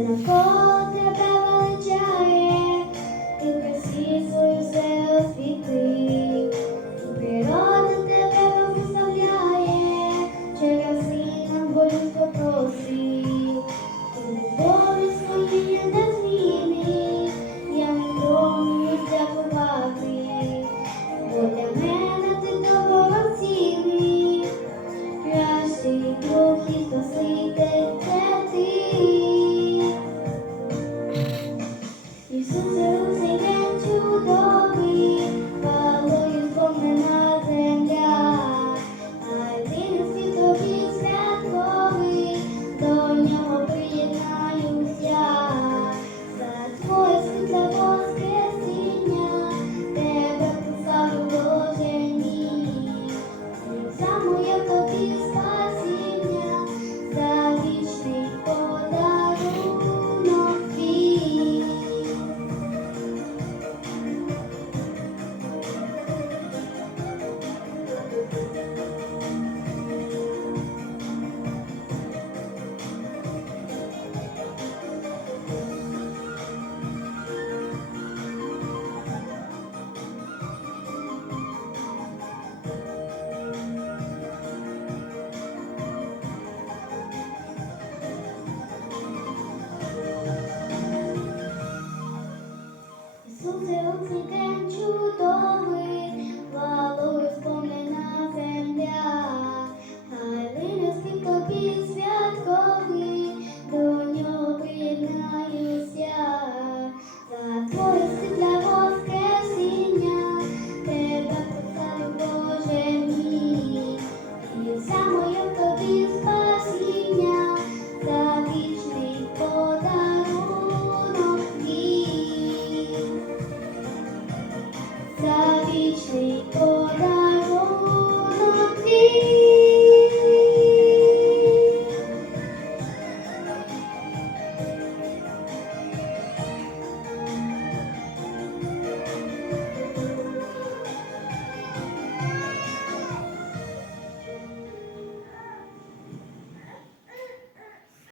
and I fall back.